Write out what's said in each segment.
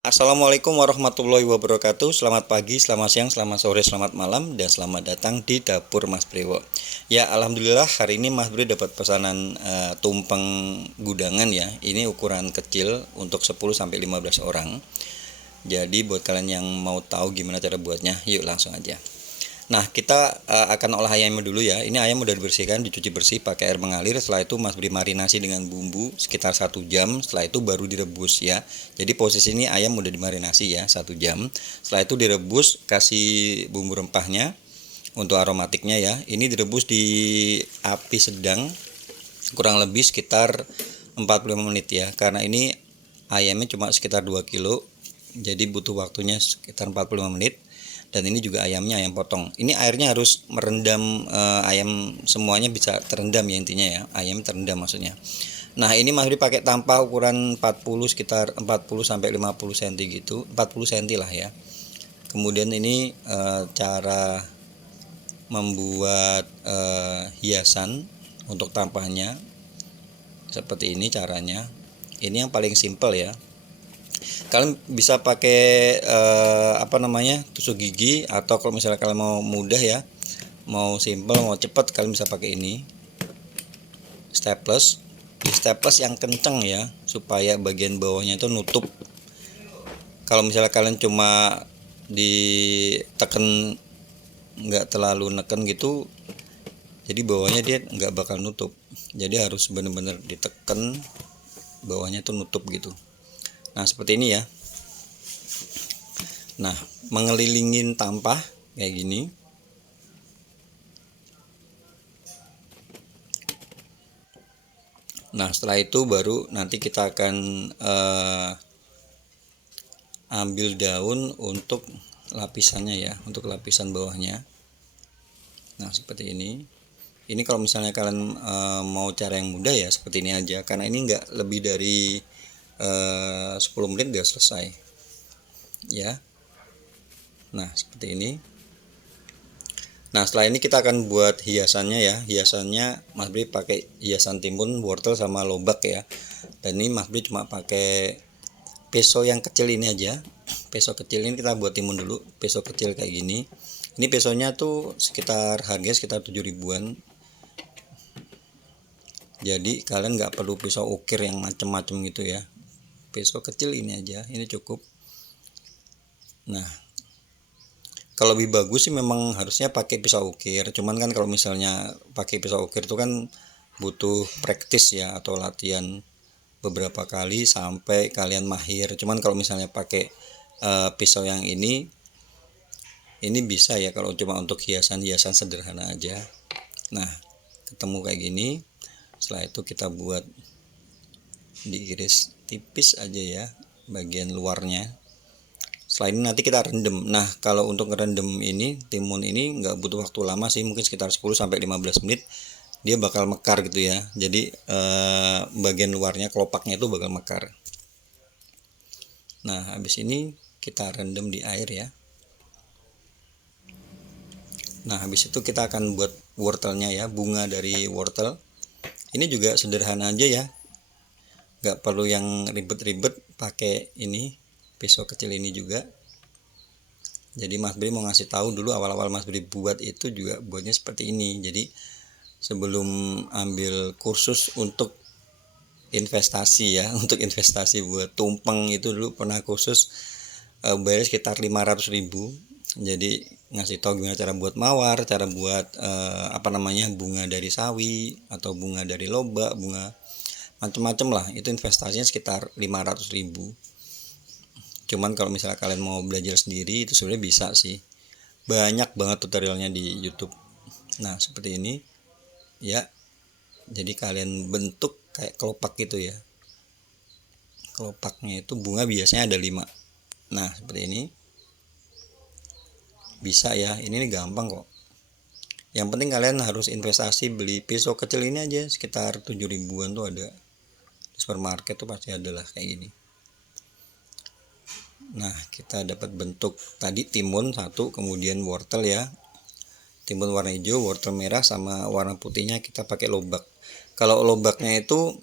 Assalamualaikum warahmatullahi wabarakatuh. Selamat pagi, selamat siang, selamat sore, selamat malam, dan selamat datang di dapur Mas Brewo. Ya, alhamdulillah hari ini Mas Bre dapat pesanan tumpeng gudangan ya. Ini ukuran kecil untuk 10 sampai 15 orang. Jadi buat kalian yang mau tahu gimana cara buatnya, yuk langsung aja. Nah, kita akan olah ayamnya dulu ya. Ini ayam udah dibersihkan, dicuci bersih pakai air mengalir. Setelah itu Mas beri marinasi dengan bumbu sekitar 1 jam. Setelah itu baru direbus ya. Jadi posisi ini ayam udah dimarinasi ya 1 jam. Setelah itu direbus, kasih bumbu rempahnya untuk aromatiknya ya. Ini direbus di api sedang kurang lebih sekitar 45 menit ya. Karena ini ayamnya cuma sekitar 2 kilo. Jadi butuh waktunya sekitar 45 menit. Dan ini juga ayamnya ayam potong. Ini airnya harus merendam ayam, semuanya bisa terendam ya intinya ya. Ayam terendam maksudnya. Nah, ini Mas Bri pakai tampah ukuran 40 sekitar 40 sampai 50 cm gitu. 40 cm lah ya. Kemudian ini cara membuat hiasan untuk tampahnya. Seperti ini caranya. Ini yang paling simple ya. Kalian bisa pakai tusuk gigi, atau kalau misalnya kalian mau mudah ya, mau simple, mau cepat, kalian bisa pakai ini staples. Di staples yang kenceng ya, supaya bagian bawahnya itu nutup. Kalau misalnya kalian cuma diteken, nggak terlalu neken gitu, jadi bawahnya dia nggak bakal nutup. Jadi harus bener-bener diteken, bawahnya tuh nutup gitu. Nah, seperti ini ya. Nah, mengelilingin tampah kayak gini. Nah, setelah itu baru nanti kita akan ambil daun untuk lapisannya ya, untuk lapisan bawahnya. Nah, seperti ini. Ini kalau misalnya kalian mau cara yang mudah ya seperti ini aja, karena ini nggak lebih dari 10 menit udah selesai ya. Nah, seperti ini. Nah, setelah ini kita akan buat hiasannya ya. Hiasannya Mas Bri pakai hiasan timun, wortel, sama lobak ya. Dan ini Mas Bri cuma pakai peso yang kecil ini aja. Peso kecil ini kita buat timun dulu. Peso kecil kayak gini. Ini pesonya tuh harga sekitar 7 ribuan. Jadi kalian nggak perlu pisau ukir yang macem-macem gitu ya. Peso kecil ini aja, ini cukup. Nah, kalau lebih bagus sih memang harusnya pakai pisau ukir. Cuman kan kalau misalnya pakai pisau ukir itu kan butuh praktis ya, atau latihan beberapa kali sampai kalian mahir. Cuman kalau misalnya pakai pisau yang ini bisa ya kalau cuma untuk hiasan-hiasan sederhana aja. Nah, ketemu kayak gini. Setelah itu kita buat diiris tipis aja ya bagian luarnya. Setelah ini nanti kita rendam. Nah, kalau untuk ngerendam ini timun ini nggak butuh waktu lama sih, mungkin sekitar 10 sampai 15 menit dia bakal mekar gitu ya. Jadi bagian luarnya, kelopaknya itu bakal mekar. Nah, habis ini kita rendam di air ya. Nah, habis itu kita akan buat wortelnya ya, bunga dari wortel. Ini juga sederhana aja ya, nggak perlu yang ribet-ribet, pakai ini pisau kecil ini juga. Jadi Mas Bri mau ngasih tahu dulu, awal-awal Mas Bri buat itu juga buatnya seperti ini. Jadi sebelum ambil kursus untuk investasi ya, untuk investasi buat tumpeng itu dulu pernah kursus, bayar sekitar 500 ribu. Jadi ngasih tahu gimana cara buat mawar, cara buat bunga dari sawi, atau bunga dari lobak, bunga macem-macem lah. Itu investasinya sekitar 500 ribu. Cuman kalau misalnya kalian mau belajar sendiri itu sebenarnya bisa sih, banyak banget tutorialnya di YouTube. Nah, seperti ini ya. Jadi kalian bentuk kayak kelopak gitu ya. Kelopaknya itu bunga biasanya ada 5. Nah, seperti ini bisa ya. Ini gampang kok. Yang penting kalian harus investasi, beli pisau kecil ini aja sekitar 7 ribuan tuh ada di supermarket tuh, pasti ada lah kayak gini. Nah, kita dapat bentuk tadi timun 1, kemudian wortel ya. Timun warna hijau, wortel merah, sama warna putihnya kita pakai lobak. Kalau lobaknya itu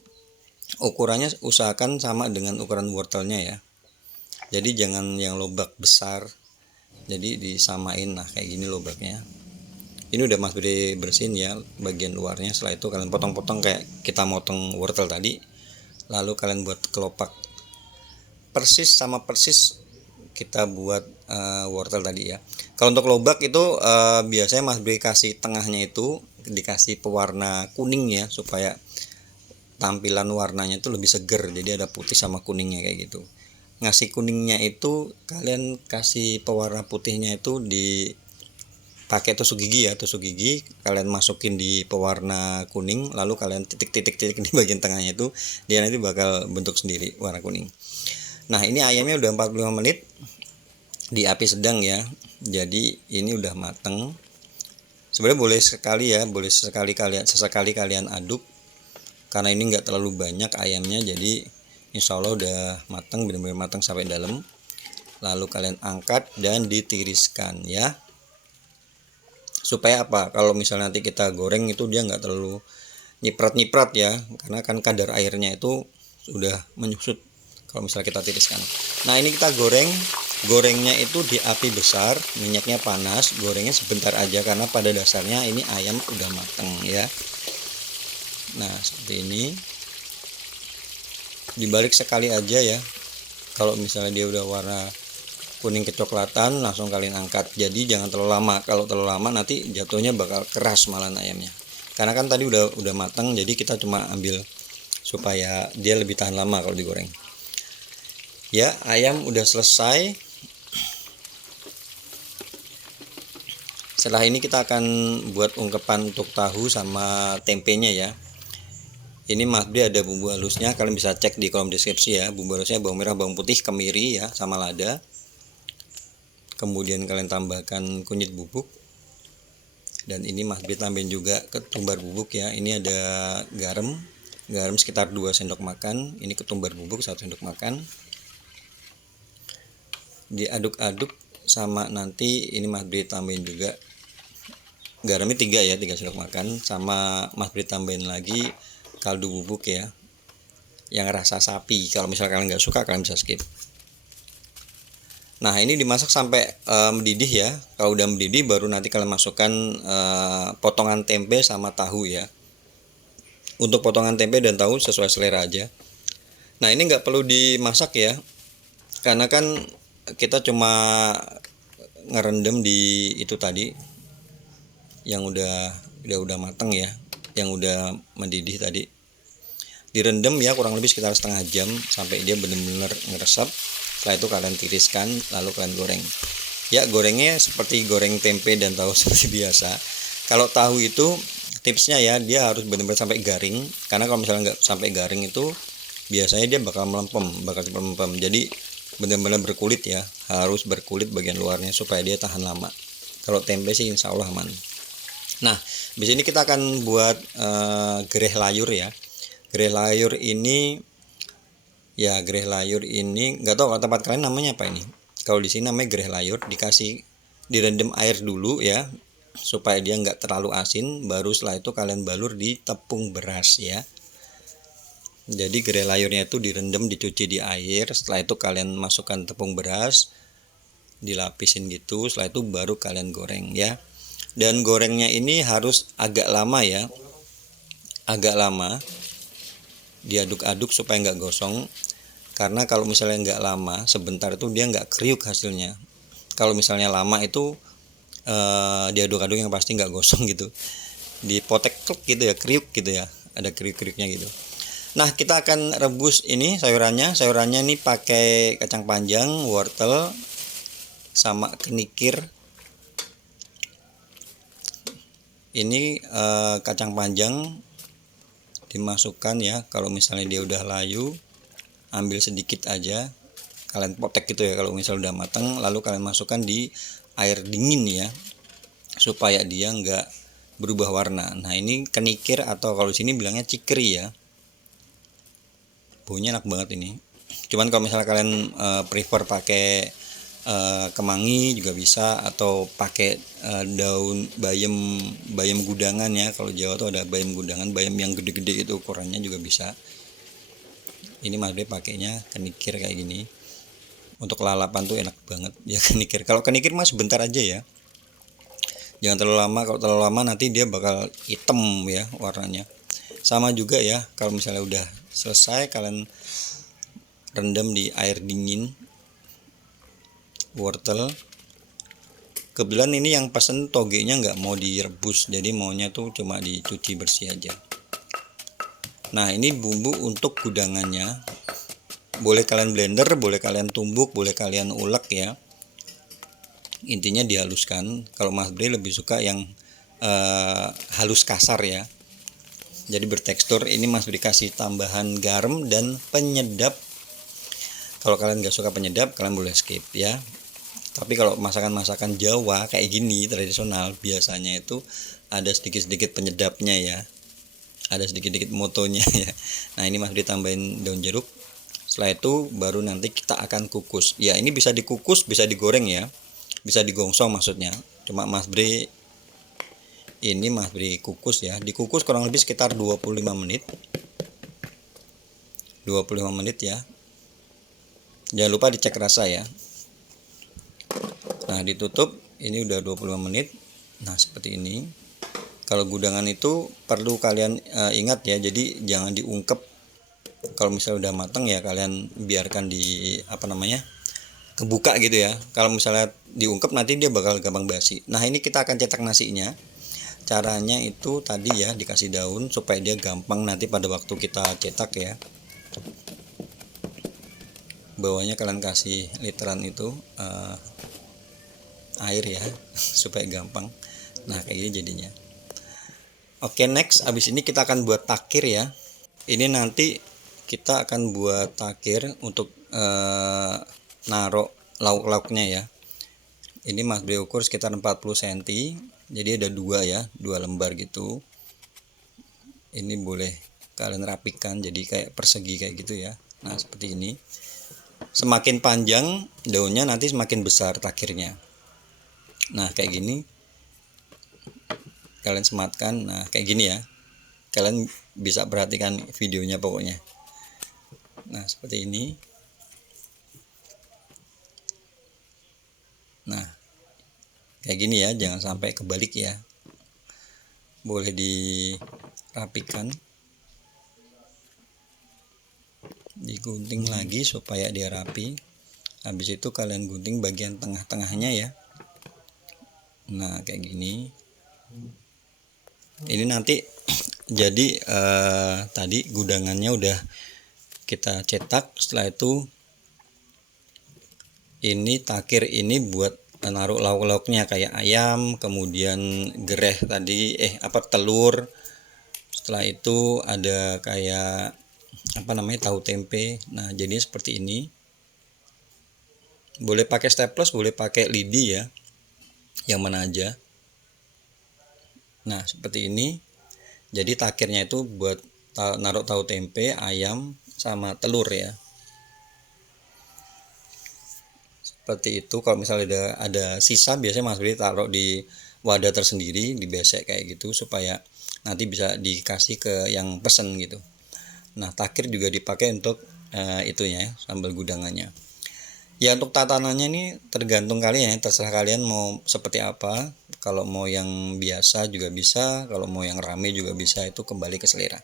ukurannya usahakan sama dengan ukuran wortelnya ya. Jadi jangan yang lobak besar, jadi disamain. Nah kayak gini lobaknya. Ini udah Mas Bri bersihin ya bagian luarnya. Setelah itu kalian potong-potong kayak kita motong wortel tadi. Lalu kalian buat kelopak persis sama persis kita buat wortel tadi ya. Kalau untuk lobak itu biasanya Mas Bri kasih tengahnya itu dikasih pewarna kuning ya, supaya tampilan warnanya itu lebih seger. Jadi ada putih sama kuningnya kayak gitu. Ngasih kuningnya itu kalian kasih pewarna putihnya itu di pakai tusuk gigi ya, tusuk gigi kalian masukin di pewarna kuning, lalu kalian titik-titik di bagian tengahnya itu, dia nanti bakal bentuk sendiri warna kuning. Nah ini ayamnya udah 45 menit di api sedang ya, jadi ini udah mateng. Sebenarnya boleh sekali ya, boleh sesekali kalian aduk, karena ini nggak terlalu banyak ayamnya, jadi insya Allah udah mateng, benar-benar mateng sampai dalam. Lalu kalian angkat dan ditiriskan ya, supaya apa, kalau misalnya nanti kita goreng itu dia nggak terlalu nyiprat ya, karena kan kadar airnya itu sudah menyusut kalau misalnya kita tiriskan. Nah ini kita gorengnya itu di api besar, minyaknya panas, gorengnya sebentar aja karena pada dasarnya ini ayam udah mateng ya. Nah seperti ini, dibalik sekali aja ya, kalau misalnya dia udah warna kuning kecoklatan langsung kalian angkat. Jadi jangan terlalu lama, kalau terlalu lama nanti jatuhnya bakal keras malah ayamnya, karena kan tadi udah matang, jadi kita cuma ambil supaya dia lebih tahan lama kalau digoreng ya. Ayam udah selesai. Setelah ini kita akan buat ungkepan untuk tahu sama tempenya ya. Ini Mas Bri ada bumbu halusnya, kalian bisa cek di kolom deskripsi ya. Bumbu halusnya bawang merah, bawang putih, kemiri ya, sama lada. Kemudian kalian tambahkan kunyit bubuk. Dan ini Mas Bri tambahin juga ketumbar bubuk ya. Ini ada garam sekitar 2 sendok makan. Ini ketumbar bubuk 1 sendok makan. Diaduk-aduk sama nanti ini Mas Bri tambahin juga garamnya 3 sendok makan, sama Mas Bri tambahin lagi kaldu bubuk ya, yang rasa sapi. Kalau misalnya kalian nggak suka kalian bisa skip. Nah ini dimasak sampai mendidih ya. Kalau udah mendidih baru nanti kalian masukkan potongan tempe sama tahu ya. Untuk potongan tempe dan tahu sesuai selera aja. Nah ini nggak perlu dimasak ya, karena kan kita cuma ngerendam di itu tadi yang udah mateng ya, yang udah mendidih tadi. Direndam ya kurang lebih sekitar setengah jam sampai dia benar-benar ngeresap. Setelah itu kalian tiriskan, lalu kalian goreng ya. Gorengnya seperti goreng tempe dan tahu seperti biasa. Kalau tahu itu tipsnya ya, dia harus benar-benar sampai garing, karena kalau misalnya nggak sampai garing itu biasanya dia bakal melempem. Jadi benar-benar berkulit ya, harus berkulit bagian luarnya supaya dia tahan lama. Kalau tempe sih insya Allah aman. Nah di sini kita akan buat gereh layur ya. Gereh layur ini nggak tahu kalau tempat kalian namanya apa ini. Kalau di sini namanya gereh layur. Direndam air dulu ya, supaya dia nggak terlalu asin. Baru setelah itu kalian balur di tepung beras ya. Jadi gereh layurnya itu direndam, dicuci di air. Setelah itu kalian masukkan tepung beras, dilapisin gitu. Setelah itu baru kalian goreng ya. Dan gorengnya ini harus agak lama ya, diaduk-aduk supaya nggak gosong. Karena kalau misalnya nggak lama, sebentar itu dia nggak kriuk hasilnya. Kalau misalnya lama itu diaduk-aduk yang pasti nggak gosong gitu, dipotek gitu ya, kriuk gitu ya, ada kriuk-kriuknya gitu. Nah kita akan rebus ini sayurannya ini pakai kacang panjang, wortel, sama kenikir. Ini kacang panjang dimasukkan ya. Kalau misalnya dia udah layu, ambil sedikit aja, kalian potek gitu ya kalau misalnya udah matang. Lalu kalian masukkan di air dingin ya, supaya dia nggak berubah warna. Nah ini kenikir atau kalau sini bilangnya cikri ya, baunya enak banget ini. Cuman kalau misalnya kalian prefer pakai kemangi juga bisa, atau pakai daun bayam gudangan ya. Kalau Jawa tuh ada bayam gudangan, bayam yang gede-gede itu ukurannya juga bisa. Ini Mas Bri pakainya kenikir kayak gini. Untuk lalapan tuh enak banget ya kenikir. Kalau kenikir mah sebentar aja ya, jangan terlalu lama. Kalau terlalu lama nanti dia bakal hitam ya warnanya. Sama juga ya, kalau misalnya udah selesai kalian rendam di air dingin wortel. Kebetulan ini yang pesen togenya nggak mau direbus, jadi maunya tuh cuma dicuci bersih aja. Nah ini bumbu untuk gudangannya, boleh kalian blender, boleh kalian tumbuk, boleh kalian ulek ya. Intinya dihaluskan. Kalau Mas Bre lebih suka yang halus kasar ya, jadi bertekstur. Ini Mas Bre kasih tambahan garam dan penyedap. Kalau kalian nggak suka penyedap, kalian boleh skip ya. Tapi kalau masakan-masakan Jawa kayak gini tradisional, biasanya itu ada sedikit-sedikit penyedapnya ya, ada sedikit-sedikit motonya ya. Nah ini Mas ditambahin daun jeruk. Setelah itu baru nanti kita akan kukus ya. Ini bisa dikukus, bisa digoreng ya, bisa digongsong maksudnya. Cuma Mas Bre kukus ya, dikukus kurang lebih sekitar 25 menit 25 menit ya. Jangan lupa dicek rasa ya. Nah ditutup, ini udah 25 menit. Nah seperti ini. Kalau gudangan itu perlu kalian ingat ya, jadi jangan diungkep. Kalau misalnya udah matang ya kalian biarkan di kebuka gitu ya. Kalau misalnya diungkep nanti dia bakal gampang basi. Nah ini kita akan cetak nasinya. Caranya itu tadi ya, dikasih daun supaya dia gampang nanti pada waktu kita cetak ya. Bawahnya kalian kasih literan itu air ya supaya gampang. Nah kayak gini jadinya. Oke, next, abis ini kita akan buat takir ya. Ini nanti kita akan buat takir untuk naruh lauk-lauknya ya. Ini Mas Bre ukur sekitar 40 cm. Jadi ada dua ya, 2 lembar gitu. Ini boleh kalian rapikan jadi kayak persegi kayak gitu ya. Nah seperti ini. Semakin panjang daunnya nanti semakin besar takirnya. Nah kayak gini kalian sematkan. Nah kayak gini ya, kalian bisa perhatikan videonya pokoknya. Nah seperti ini. Nah kayak gini ya, jangan sampai kebalik ya. Boleh dirapikan, digunting lagi supaya dia rapi. Habis itu kalian gunting bagian tengah-tengahnya ya. Nah kayak gini. Ini nanti jadi tadi gudangannya udah kita cetak. Setelah itu ini takir ini buat naruh lauk-lauknya kayak ayam, kemudian gereh tadi telur. Setelah itu ada kayak tahu tempe. Nah jadi seperti ini. Boleh pakai staples, boleh pakai lidi ya, yang mana aja. Nah seperti ini. Jadi takirnya itu buat naruh tahu tempe, ayam, sama telur ya. Seperti itu. Kalau misalnya ada sisa, biasanya Mas Bre taruh di wadah tersendiri, dibesek kayak gitu supaya nanti bisa dikasih ke yang pesen gitu. Nah takir juga dipakai untuk itunya ya, sambal gudangannya. Ya untuk tatanannya ini tergantung kalian ya, terserah kalian mau seperti apa. Kalau mau yang biasa juga bisa, kalau mau yang rame juga bisa, itu kembali ke selera.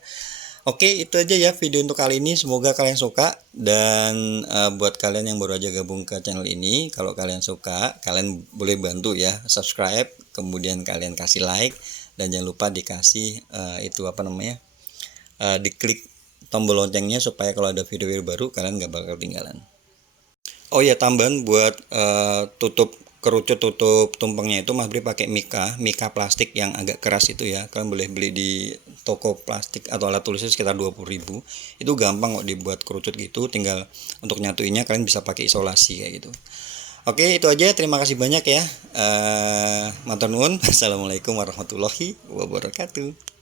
Oke, itu aja ya video untuk kali ini. Semoga kalian suka. Dan buat kalian yang baru aja gabung ke channel ini, kalau kalian suka, kalian boleh bantu ya subscribe, kemudian kalian kasih like, dan jangan lupa dikasih diklik tombol loncengnya supaya kalau ada video-video baru kalian gak bakal ketinggalan. Oh ya, tambahan buat tutup tumpengnya itu Mas Bre pakai mika plastik yang agak keras itu ya. Kalian boleh beli di toko plastik atau alat tulisnya sekitar 20.000. Itu gampang kok dibuat kerucut gitu, tinggal untuk nyatuinnya kalian bisa pakai isolasi kayak gitu. Oke, itu aja. Terima kasih banyak ya. Matur nuwun. Assalamualaikum warahmatullahi wabarakatuh.